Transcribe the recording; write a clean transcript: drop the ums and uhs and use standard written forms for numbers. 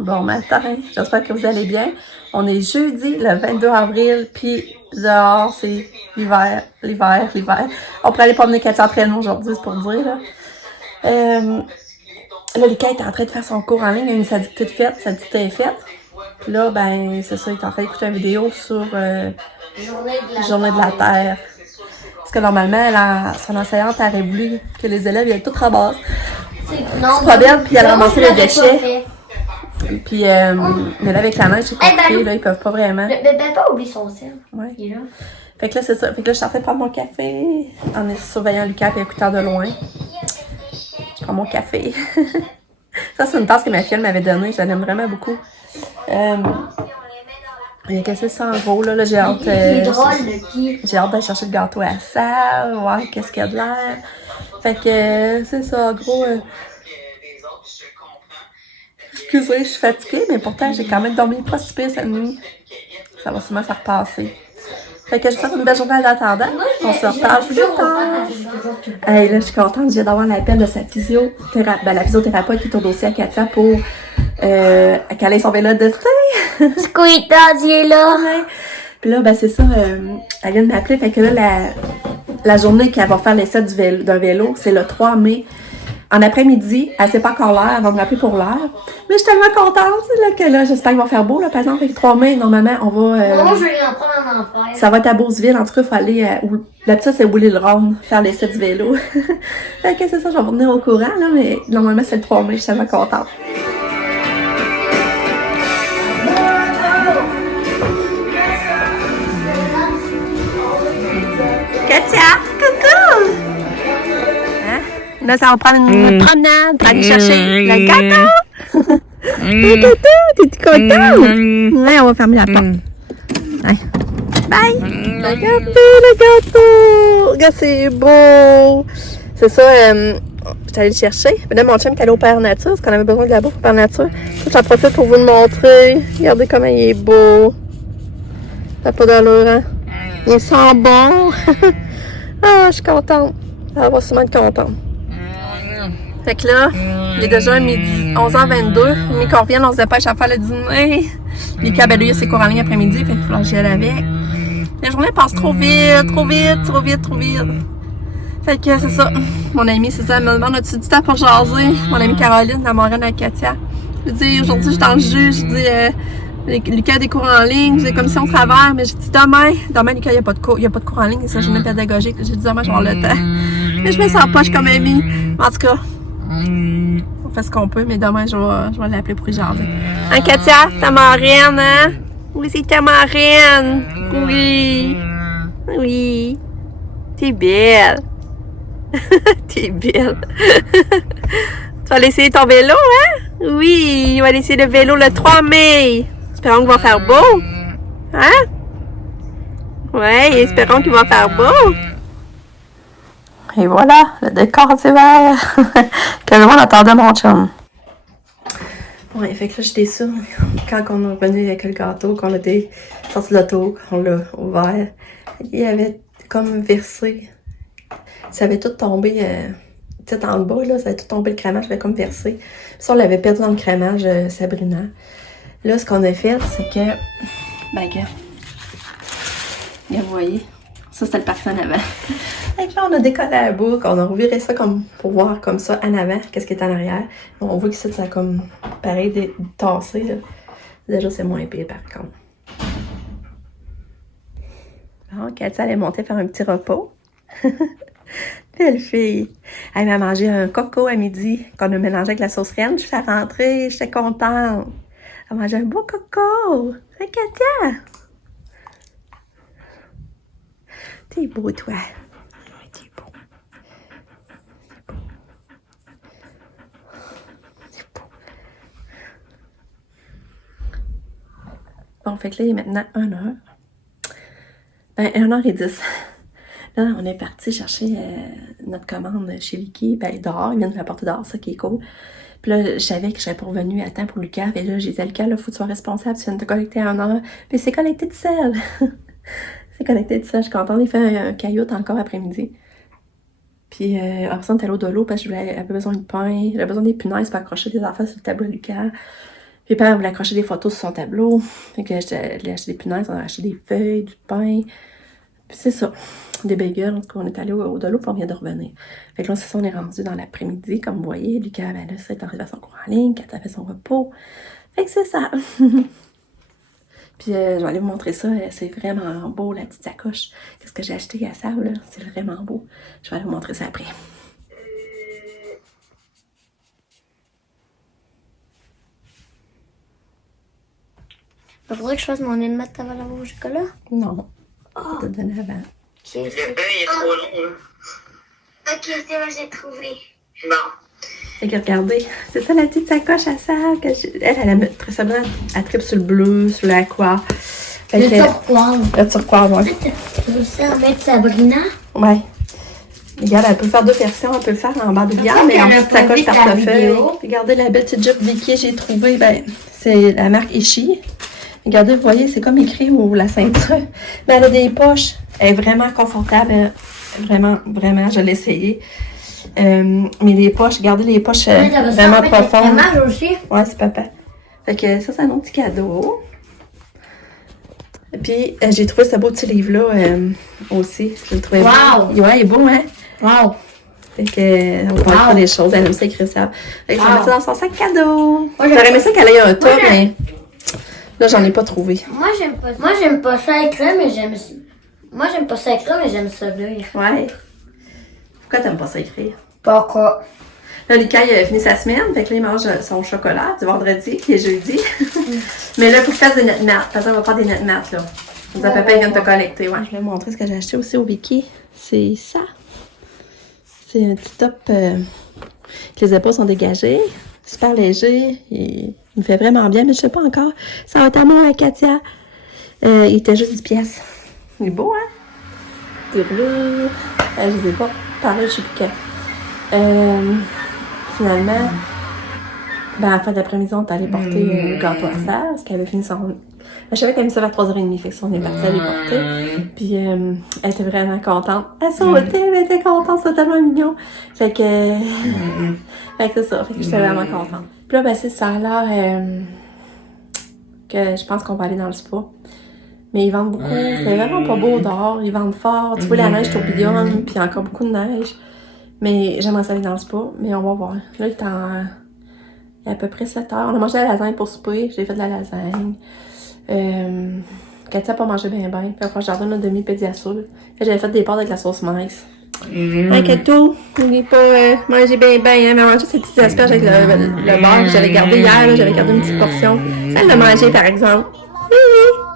Bon matin, j'espère que vous allez bien. On est jeudi, le 22 avril, puis dehors, c'est l'hiver. On pourrait aller promener Cathy entraînement aujourd'hui, c'est pour dire, là. Là, Lucas est en train de faire son cours en ligne, il a une sa dictée de fête, sa dictée est faite. Puis là, ben, c'est ça, il est en train d'écouter une vidéo sur Journée de la Terre. Parce que normalement, son enseignante aurait voulu que les élèves viennent tout ramasser. C'est pas bien, puis elle a ramassé les déchets. Puis, mais là, avec la neige, c'est compliqué, là, ils peuvent pas vraiment. Papa oublie son sel. Ouais. Il est là. Fait que là, c'est ça. Fait que là, je suis en train de prendre mon café en surveillant Lucas et écoutant de loin. Je prends mon café. Ça, c'est une tasse que ma fille m'avait donnée. Je l'aime vraiment beaucoup. Qu'est-ce que c'est en gros, là? J'ai hâte. J'ai hâte d'aller chercher le gâteau à Sal, voir qu'est-ce qu'il y a de l'air. Fait que c'est ça, en gros. Excusez, je suis fatiguée, mais pourtant, j'ai quand même dormi pas si pire cette nuit. Ça va sûrement se repasser. Fait que je vous souhaite une belle journée en attendant. On se reparle plus tard. Hey, là, je suis contente. Je viens d'avoir l'appel de sa physiothérapeute, la physiothérapeute qui est au dossier à Katia pour qu'elle ait son vélo de thé. Squeezie, il est là. Ouais. Puis là, ben c'est ça, elle vient de m'appeler. Fait que là, la journée qu'elle va faire l'essai d'un vélo, c'est le 3 mai. En après-midi, elle sait pas encore l'heure, elle va me rappeler pour l'heure. Mais je suis tellement contente là, que là, j'espère qu'il va faire beau, là, par exemple, avec 3 mai, normalement, on va... Moi, je vais en prendre un enfer. Ça va être à Beauceville, en tout cas, il faut aller... la petite, c'est Willy-le-Rhône, faire l'essai du vélo. Fait que c'est ça, je vais vous tenir au courant, là, mais normalement, c'est le 3 mai, je suis tellement contente. Katia, coucou! Là, ça va prendre une promenade pour aller chercher le gâteau. Le gâteau, t'es content? Ouais, on va fermer la porte. Ouais. Bye! Le gâteau! Regarde, c'est beau! C'est ça, j'étais allée le chercher. Mais là, mon chum est allé au Père Nature, parce qu'on avait besoin de la bouffe au Père Nature. J'en profite pour vous le montrer. Regardez comment il est beau. T'as pas d'allure, hein? Il sent bon. Ah, je suis contente. Elle va sûrement être contente. Fait que là, il est déjà midi, 11h22. Mais qu'on revienne, on se dépêche à faire le dîner. Les câbles, lui, il a ses cours en ligne après-midi. Fait qu'il faut que j'y aille avec. La journée passe trop vite. Fait que c'est ça. Mon amie, c'est ça, elle me demande as-tu du temps pour jaser? Mon amie Caroline, la marraine à Katia. Je dis, aujourd'hui, je suis dans le jus. Je dis, Lucas a des cours en ligne. J'ai commission de travail. Mais je dis, demain, Lucas, il n'y a pas de cours. Il n'y a pas de cours en ligne. C'est une journée pédagogique. J'ai dit, demain, je vais avoir le temps. Mais je me sens poche comme amie. En tout cas, on fait ce qu'on peut, mais demain, je vais l'appeler pour y jaser. Hein, Katia? Ta marraine, hein? Oui, c'est ta marraine. Oui. T'es belle. T'es belle. Tu vas laisser ton vélo, hein? Oui, il va laisser le vélo le 3 mai. Espérons qu'il va faire beau. Hein? Ouais, espérons qu'il va faire beau. Et voilà, le décor d'hiver. Que le monde attendait mon chum. Ouais, fait que là, j'étais sûre, quand on est revenu avec le gâteau, qu'on était sorti de l'auto, qu'on l'a ouvert, il avait comme versé. Ça avait tout tombé, tu sais, en bas, là, ça avait tout tombé le crémage, ça avait comme versé. Puis ça, on l'avait perdu dans le crémage, Sabrina. Là, ce qu'on a fait, c'est que, ben, regarde, vous voyez, ça, c'était le parti en avant. Et là, on a décollé la boucle, on a reviré ça comme pour voir comme ça en avant, qu'est-ce qui est en arrière. On voit que ça a comme pareil tassé, là. Déjà, c'est moins pire, par contre. Bon, Katia, elle est montée faire un petit repos. Belle fille. Elle m'a mangé un coco à midi qu'on a mélangé avec la sauce reine. Je suis à rentrer, j'étais contente. Elle a mangé un beau coco. Hein, Katia? T'es beau, toi. Oui, t'es beau. C'est beau. Bon, fait que là, il est maintenant 1h. Ben, 1h10. Là, on est parti chercher notre commande chez Vicky. Ben, dehors, il vient de la porter dehors, ça qui est cool. Puis là, je savais que je serais pas revenue à temps pour Lucas. Et là, j'ai dit à Lucas, là, faut que tu sois responsable, tu viens de te connecter à 1h. Puis c'est connecté tout seul. C'est connecté tout seul. Je suis contente. Il fait un caillout encore après-midi. Puis après ça, on est allé au dolo parce que j'avais besoin de pain. J'avais besoin des punaises pour accrocher des affaires sur le tableau de Lucas. Puis père voulait accrocher des photos sur son tableau. Fait que j'ai acheté des punaises, on a acheté des feuilles, du pain. Puis c'est ça. Des bagels. On est allé au Dolo, puis on vient de revenir. Fait que là, c'est ça, on est rendu dans l'après-midi, comme vous voyez. Lucas, ben là, c'est arrivé à son cours en ligne, quand a fait son repos. Fait que c'est ça. Puis je vais aller vous montrer ça. C'est vraiment beau, la petite sacoche. Qu'est-ce que j'ai acheté à Sable, là? C'est vraiment beau. Je vais aller vous montrer ça après. Il faudrait que je fasse mon nez de mat avant d'avoir au chocolat. Non. Je vais te donner avant. Ok, Le pain est trop long, là. ok, c'est bon, j'ai trouvé. Bon. Fait que regardez, c'est ça la petite sacoche à Sable. Elle très simplement, elle tripe sur le bleu, sur l'aqua. Le turquoise. Le turquoise, ouais. Tu veux ça avec Sabrina? Ouais. Regarde, elle peut faire deux versions. Elle peut le faire en bandoulière, Pourquoi mais en qu'elle a petite pas sacoche vu ta portefeuille. vidéo? Regardez la belle petite jupe Vicky, j'ai trouvé. Ben, c'est la marque Ishi. Regardez, vous voyez, c'est comme écrit ou la ceinture. Mais elle a des poches. Elle est vraiment confortable. Vraiment, vraiment, je l'ai essayé. Mais les poches, regardez les poches vraiment profondes. C'est aussi. Ouais, c'est papa. Fait que ça, c'est un autre petit cadeau. Puis, j'ai trouvé ce beau petit livre-là aussi. Je le trouvais Wow! beau. Ouais, il est beau, hein? Wow! Fait que, on parle pas des choses. Elle aime ça écrire ça. Fait que je vais mettre ça dans son sac cadeau. Moi, J'aurais aimé ça qu'elle ait un top, Moi, mais là, j'en ai pas trouvé. Moi, j'aime pas ça écrire, mais j'aime... Moi, j'aime pas ça écrire, mais j'aime ça lire. Ouais. Pourquoi t'aimes pas ça écrire? Pourquoi? Là, Lucas, il a fini sa semaine. Fait que là, il mange son chocolat du vendredi, qui est jeudi. Mais là, il faut qu'il fasse des notes maths. Parce qu'on va faire des notes maths, là. Nous a papa, il vient de te collecter, ouais. Je vais vous montrer ce que j'ai acheté aussi au Vicky. C'est ça. C'est un petit top que les épaules sont dégagées. Super léger. Il me fait vraiment bien, mais je sais pas encore. Ça va être à moi, Katia. Il était juste 10 pièces. Il est beau, hein? C'est bleu. Je les ai pas parlé, je sais plus quand. Finalement, ben, en fin d'après-midi, on est allé porter le gâteau à Sarah, parce qu'elle avait fini son... Je savais qu'elle me savait à 3h30, fait que ça, on est parti aller porter. Puis, elle était vraiment contente. Elle sautait, elle était contente, c'était tellement mignon. Fait que... fait que c'est ça, fait que j'étais vraiment contente. Puis là, ben, c'est ça a l'air que je pense qu'on va aller dans le spa. Mais ils vendent beaucoup, c'est vraiment pas beau dehors, ils vendent fort. Tu vois, la neige tourbillonne, puis il y a encore beaucoup de neige. Mais j'aimerais ça aller dans le spa, mais on va voir. Là, il est à peu près 7 heures. On a mangé de la lasagne pour souper, j'ai fait de la lasagne. Katia n'a pas mangé bien. Puis après, j'ai redonné un demi-pédiasol. J'avais fait des pâtes avec la sauce mince. Hein, Kato, il n'est pas mangé bien, hein, mais elle a mangé ces petits asperges avec le beurre que j'avais gardé hier. J'avais gardé une petite portion. Ça, elle l'a mangé, par exemple. Oui, oui.